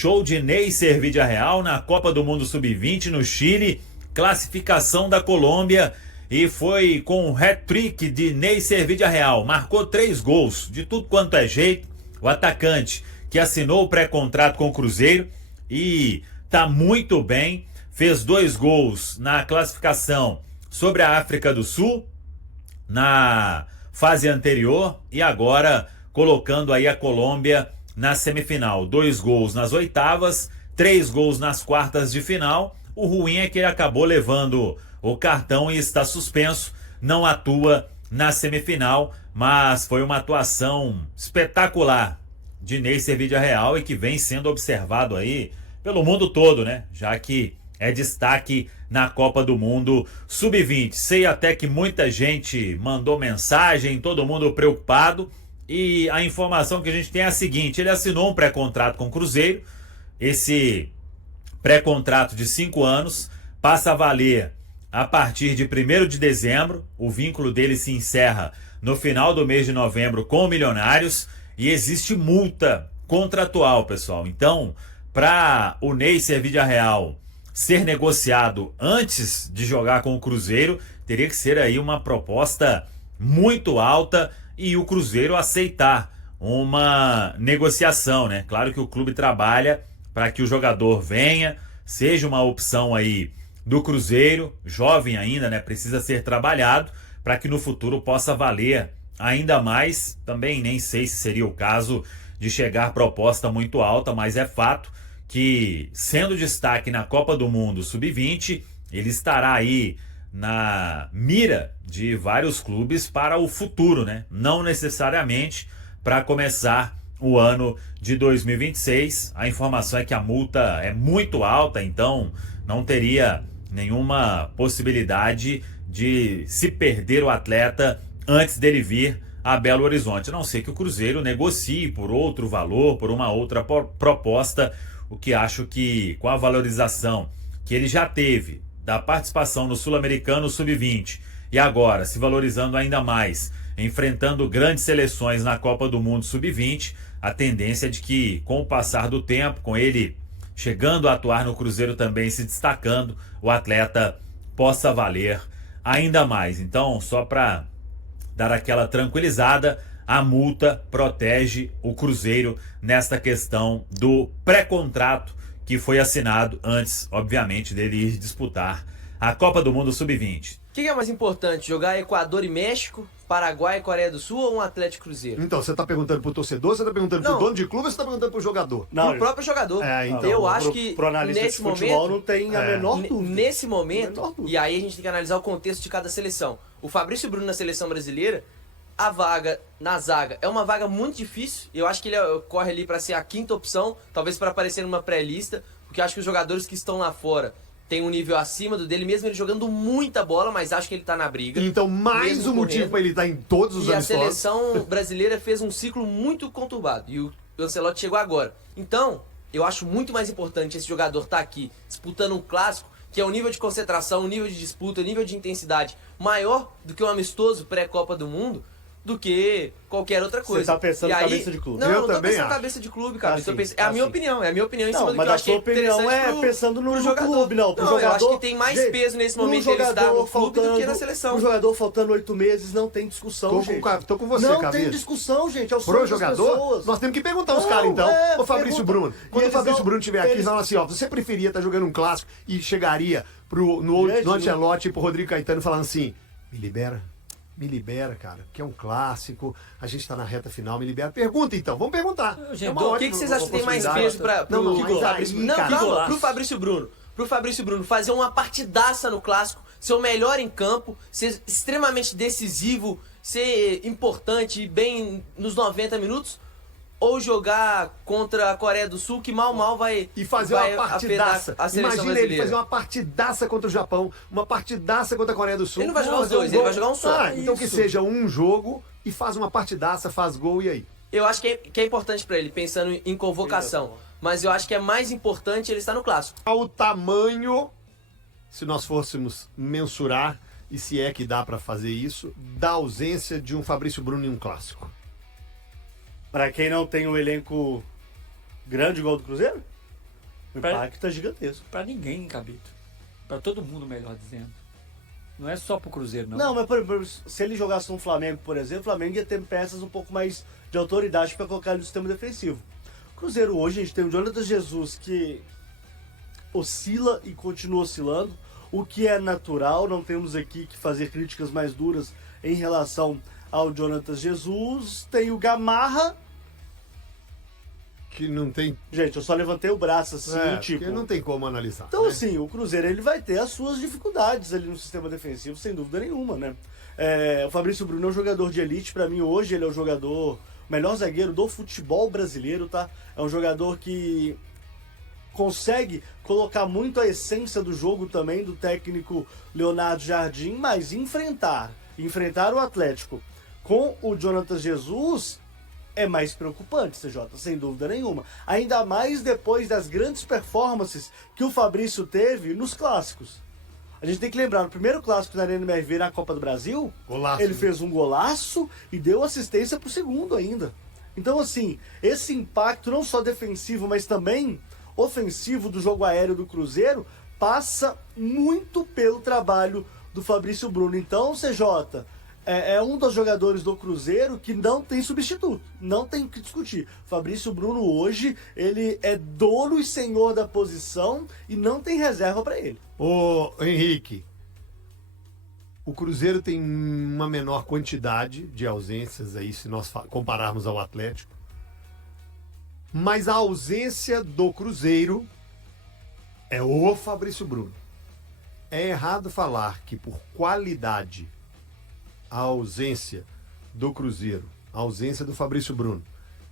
Show de Neisser Villarreal na Copa do Mundo Sub-20 no Chile, classificação da Colômbia, e foi com um hat-trick de Neisser Villarreal. Marcou 3 gols, de tudo quanto é jeito. O atacante que assinou o pré-contrato com o Cruzeiro e tá muito bem. Fez 2 gols na classificação sobre a África do Sul, na fase anterior, e agora colocando aí a Colômbia na semifinal. 2 gols nas oitavas, 3 gols nas quartas de final. O ruim é que ele acabou levando o cartão e está suspenso, não atua na semifinal, mas foi uma atuação espetacular de Neisser Villarreal e que vem sendo observado aí pelo mundo todo, né? Já que é destaque na Copa do Mundo Sub-20. Sei até que muita gente mandou mensagem, todo mundo preocupado. E a informação que a gente tem é a seguinte: ele assinou um pré-contrato com o Cruzeiro. Esse pré-contrato de 5 anos passa a valer a partir de 1º de dezembro. O vínculo dele se encerra no final do mês de novembro com o Milionários. E existe multa contratual, pessoal. Então, para o Neisser Villarreal ser negociado antes de jogar com o Cruzeiro, teria que ser aí uma proposta muito alta e o Cruzeiro aceitar uma negociação, né? Claro que o clube trabalha para que o jogador venha, seja uma opção aí do Cruzeiro, jovem ainda, né? Precisa ser trabalhado para que no futuro possa valer ainda mais. Também nem sei se seria o caso de chegar proposta muito alta, mas é fato que, sendo destaque na Copa do Mundo Sub-20, ele estará aí na mira de vários clubes para o futuro, né? Não necessariamente para começar o ano de 2026. A informação é que a multa é muito alta, então não teria nenhuma possibilidade de se perder o atleta antes dele vir a Belo Horizonte. A não ser que o Cruzeiro negocie por outro valor, por uma outra proposta, o que acho que, com a valorização que ele já teve da participação no Sul-Americano Sub-20 e agora se valorizando ainda mais, enfrentando grandes seleções na Copa do Mundo Sub-20, a tendência é de que, com o passar do tempo, com ele chegando a atuar no Cruzeiro também, se destacando, o atleta possa valer ainda mais. Então, só para dar aquela tranquilizada, a multa protege o Cruzeiro nesta questão do pré-contrato que foi assinado antes, obviamente, dele ir disputar a Copa do Mundo Sub-20. O que é mais importante, jogar Equador e México, Paraguai e Coreia do Sul ou um Atlético Cruzeiro? Então, você tá perguntando pro torcedor, você tá perguntando pro dono de clube ou você tá perguntando pro jogador? Não, pro próprio jogador. Então, eu acho que pro analista nesse de futebol momento não tem a menor dúvida. Nesse momento, e aí a gente tem que analisar o contexto de cada seleção. O Fabrício Bruno na seleção brasileira, a vaga na zaga é uma vaga muito difícil. Eu acho que ele corre ali para ser a 5ª opção, talvez para aparecer numa pré-lista, porque eu acho que os jogadores que estão lá fora têm um nível acima do dele, mesmo ele jogando muita bola, mas acho que ele tá na briga. Então, mais um motivo para ele estar em todos os amistosos. E a seleção brasileira fez um ciclo muito conturbado, e o Ancelotti chegou agora. Então, eu acho muito mais importante esse jogador estar aqui disputando um clássico, que é um nível de concentração, um nível de disputa, um nível de intensidade maior do que um amistoso pré-Copa do Mundo, do que qualquer outra coisa. Você tá pensando cabeça de clube. Não, eu não tô também pensando acho. cabeça de clube, cara. Assim, É a minha opinião em cima do que eu mas a achei sua opinião interessante pensando no jogador. clube, não. Pro jogador, eu acho que tem mais peso nesse momento ele estar no clube do que na seleção. O jogador faltando 8 meses não tem discussão, gente. Tô com você, não Cabeça. tem discussão, gente. É o Pro jogador, nós temos que perguntar os caras, então. Ô, Fabrício Bruno, quando o Fabrício Bruno estiver aqui, eles falam assim, ó, você preferia estar jogando um clássico e chegaria no Ancelotti e pro Rodrigo Caetano falando assim, me libera, cara, que é um clássico, a gente tá na reta final, me libera. Pergunta então, vamos perguntar. O que vocês acham que tem mais peso pro Fabrício Bruno? Pro Fabrício Bruno fazer uma partidaça no clássico, ser o melhor em campo, ser extremamente decisivo, ser importante bem nos 90 minutos, ou jogar contra a Coreia do Sul, que mal vai e fazer uma partidaça. A seleção Imagina brasileira. ele fazer uma partidaça contra o Japão, uma partidaça contra a Coreia do Sul. Ele não vai jogar os dois, ele vai jogar um só. Então que seja um jogo e faz uma partidaça, faz gol e aí? Eu acho que é importante pra ele, pensando em convocação. Mas eu acho que é mais importante ele estar no clássico. O tamanho, se nós fôssemos mensurar, e se é que dá pra fazer isso, da ausência de um Fabrício Bruno em um clássico. Pra quem não tem um elenco grande igual o do Cruzeiro? O impacto é gigantesco. Para ninguém, Cabito. Para todo mundo, melhor dizendo. Não é só pro Cruzeiro, não. Não, mas por exemplo, se ele jogasse no Flamengo, por exemplo, o Flamengo ia ter peças um pouco mais de autoridade para colocar ele no sistema defensivo. O Cruzeiro hoje, a gente tem o Jonathan Jesus que oscila e continua oscilando, o que é natural, não temos aqui que fazer críticas mais duras em relação ao Jonathan Jesus. Tem o Gamarra, Que não tem. gente, eu só levantei o braço assim, tipo... que não tem como analisar. Então, né? assim, o Cruzeiro ele vai ter as suas dificuldades ali no sistema defensivo, sem dúvida nenhuma, né? O Fabrício Bruno é um jogador de elite, pra mim hoje ele é o melhor zagueiro do futebol brasileiro, tá? É um jogador que consegue colocar muito a essência do jogo também do técnico Leonardo Jardim, mas enfrentar o Atlético com o Jonathan Jesus é mais preocupante, CJ, sem dúvida nenhuma. Ainda mais depois das grandes performances que o Fabrício teve nos clássicos. A gente tem que lembrar, no primeiro clássico da Arena MRV na Copa do Brasil, Golaço, ele né? fez um golaço e deu assistência pro segundo ainda. Então, assim, esse impacto não só defensivo, mas também ofensivo do jogo aéreo do Cruzeiro passa muito pelo trabalho do Fabrício Bruno. Então, CJ, é um dos jogadores do Cruzeiro que não tem substituto, não tem o que discutir. Fabrício Bruno hoje, ele é dono e senhor da posição e não tem reserva para ele. Ô, Henrique, o Cruzeiro tem uma menor quantidade de ausências aí, se nós compararmos ao Atlético. Mas a ausência do Cruzeiro é o Fabrício Bruno. É errado falar que por qualidade a ausência do Cruzeiro, a ausência do Fabrício Bruno,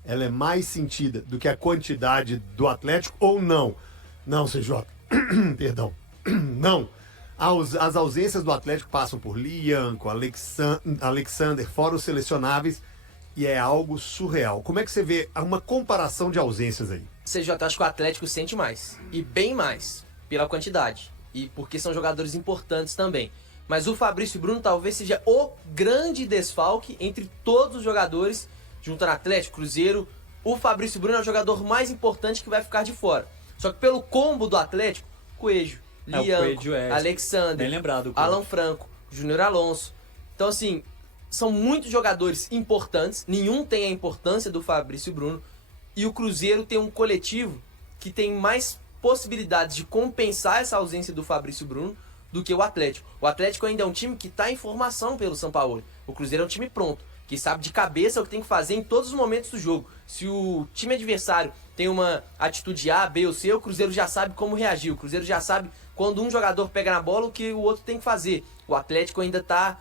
ela é mais sentida do que a quantidade do Atlético ou não? Não, CJ. Perdão. Não. As ausências do Atlético passam por Lianco, Alexander, fora os selecionáveis, e é algo surreal. Como é que você vê uma comparação de ausências aí? CJ, acho que o Atlético sente mais, e bem mais, pela quantidade, e porque são jogadores importantes também. Mas o Fabrício Bruno talvez seja o grande desfalque entre todos os jogadores, juntando Atlético, Cruzeiro. O Fabrício Bruno é o jogador mais importante que vai ficar de fora. Só que pelo combo do Atlético, Coelho, Lianco, Alexander, bem lembrado, Alan Franco, Júnior Alonso. Então, assim, são muitos jogadores importantes, nenhum tem a importância do Fabrício Bruno, e o Cruzeiro tem um coletivo que tem mais possibilidades de compensar essa ausência do Fabrício Bruno do que o Atlético. O Atlético ainda é um time que está em formação pelo Sampaoli. O Cruzeiro é um time pronto, que sabe de cabeça o que tem que fazer em todos os momentos do jogo. Se o time adversário tem uma atitude A, B ou C, o Cruzeiro já sabe como reagir. O Cruzeiro já sabe quando um jogador pega na bola o que o outro tem que fazer. O Atlético ainda está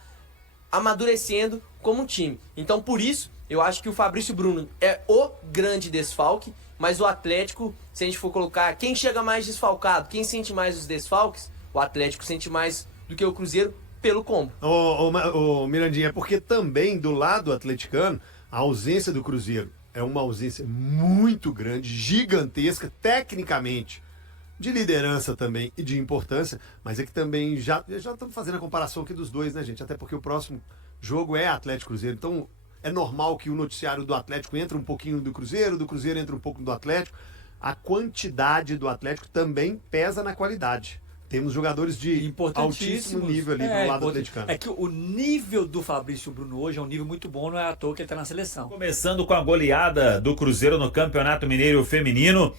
amadurecendo como um time. Então, por isso, eu acho que o Fabrício Bruno é o grande desfalque, mas o Atlético, se a gente for colocar quem chega mais desfalcado, quem sente mais os desfalques, o Atlético sente mais do que o Cruzeiro pelo combo. Ô, Mirandinha, é porque também do lado atleticano, a ausência do Cruzeiro é uma ausência muito grande, gigantesca, tecnicamente, de liderança também e de importância, mas é que também já estamos fazendo a comparação aqui dos dois, né, gente? Até porque o próximo jogo é Atlético Cruzeiro, então é normal que o noticiário do Atlético entre um pouquinho do Cruzeiro entra um pouco do Atlético. A quantidade do Atlético também pesa na qualidade. Temos jogadores de altíssimo nível ali do lado atleticano. É que o nível do Fabrício Bruno hoje é um nível muito bom, não é à toa que ele está na seleção. Começando com a goleada do Cruzeiro no Campeonato Mineiro Feminino,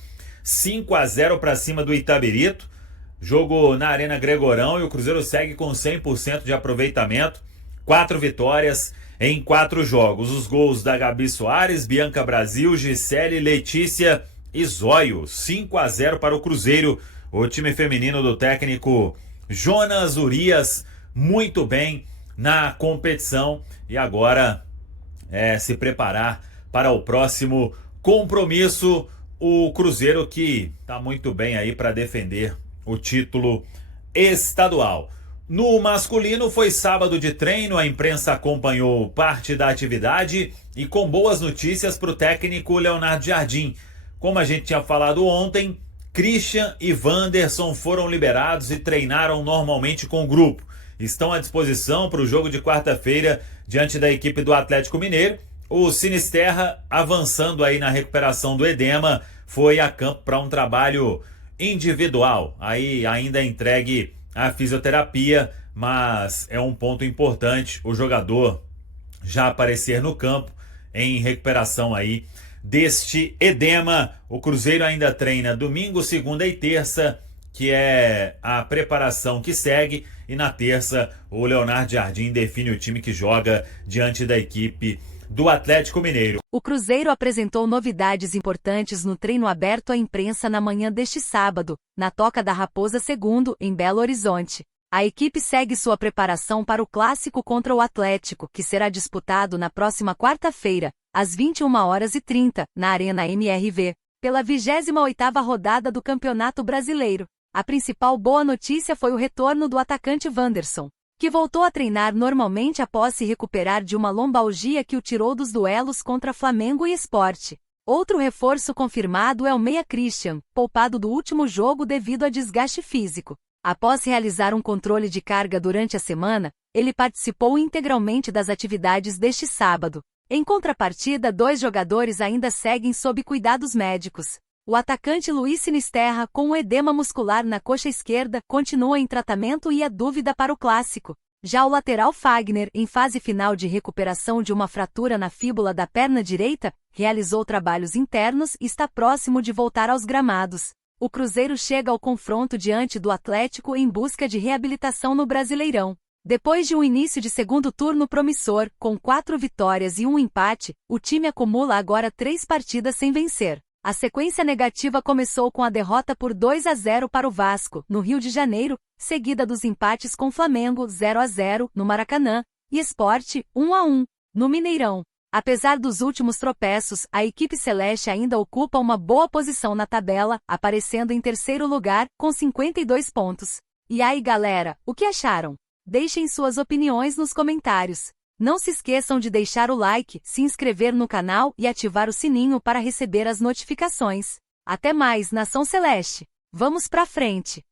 5-0 para cima do Itabirito. Jogo na Arena Gregorão e o Cruzeiro segue com 100% de aproveitamento. 4 vitórias em 4 jogos. Os gols da Gabi Soares, Bianca Brasil, Gisele, Letícia e Zóio. 5-0 para o Cruzeiro. O time feminino do técnico Jonas Urias muito bem na competição e agora se preparar para o próximo compromisso. O Cruzeiro que está muito bem aí para defender o título estadual. No masculino foi sábado de treino, a imprensa acompanhou parte da atividade e com boas notícias para o técnico Leonardo Jardim. Como a gente tinha falado ontem, Christian e Wanderson foram liberados e treinaram normalmente com o grupo. Estão à disposição para o jogo de quarta-feira diante da equipe do Atlético Mineiro. O Sinisterra, avançando aí na recuperação do edema, foi a campo para um trabalho individual. Aí ainda é entregue a fisioterapia, mas é um ponto importante o jogador já aparecer no campo em recuperação aí deste edema. O Cruzeiro ainda treina domingo, segunda e terça, que é a preparação que segue, e na terça o Leonardo Jardim define o time que joga diante da equipe do Atlético Mineiro. O Cruzeiro apresentou novidades importantes no treino aberto à imprensa na manhã deste sábado, na Toca da Raposa II, em Belo Horizonte. A equipe segue sua preparação para o clássico contra o Atlético, que será disputado na próxima quarta-feira, às 21h30, na Arena MRV, pela 28ª rodada do Campeonato Brasileiro. A principal boa notícia foi o retorno do atacante Wanderson, que voltou a treinar normalmente após se recuperar de uma lombalgia que o tirou dos duelos contra Flamengo e Sport. Outro reforço confirmado é o meia Christian, poupado do último jogo devido a desgaste físico. Após realizar um controle de carga durante a semana, ele participou integralmente das atividades deste sábado. Em contrapartida, 2 jogadores ainda seguem sob cuidados médicos. O atacante Luiz Sinisterra, com um edema muscular na coxa esquerda, continua em tratamento e é dúvida para o clássico. Já o lateral Fagner, em fase final de recuperação de uma fratura na fíbula da perna direita, realizou trabalhos internos e está próximo de voltar aos gramados. O Cruzeiro chega ao confronto diante do Atlético em busca de reabilitação no Brasileirão. Depois de um início de segundo turno promissor, com 4 vitórias e 1 empate, o time acumula agora 3 partidas sem vencer. A sequência negativa começou com a derrota por 2-0 para o Vasco, no Rio de Janeiro, seguida dos empates com Flamengo 0-0, no Maracanã, e Sport 1-1, no Mineirão. Apesar dos últimos tropeços, a equipe celeste ainda ocupa uma boa posição na tabela, aparecendo em terceiro lugar, com 52 pontos. E aí galera, o que acharam? Deixem suas opiniões nos comentários. Não se esqueçam de deixar o like, se inscrever no canal e ativar o sininho para receber as notificações. Até mais, Nação Celeste! Vamos pra frente!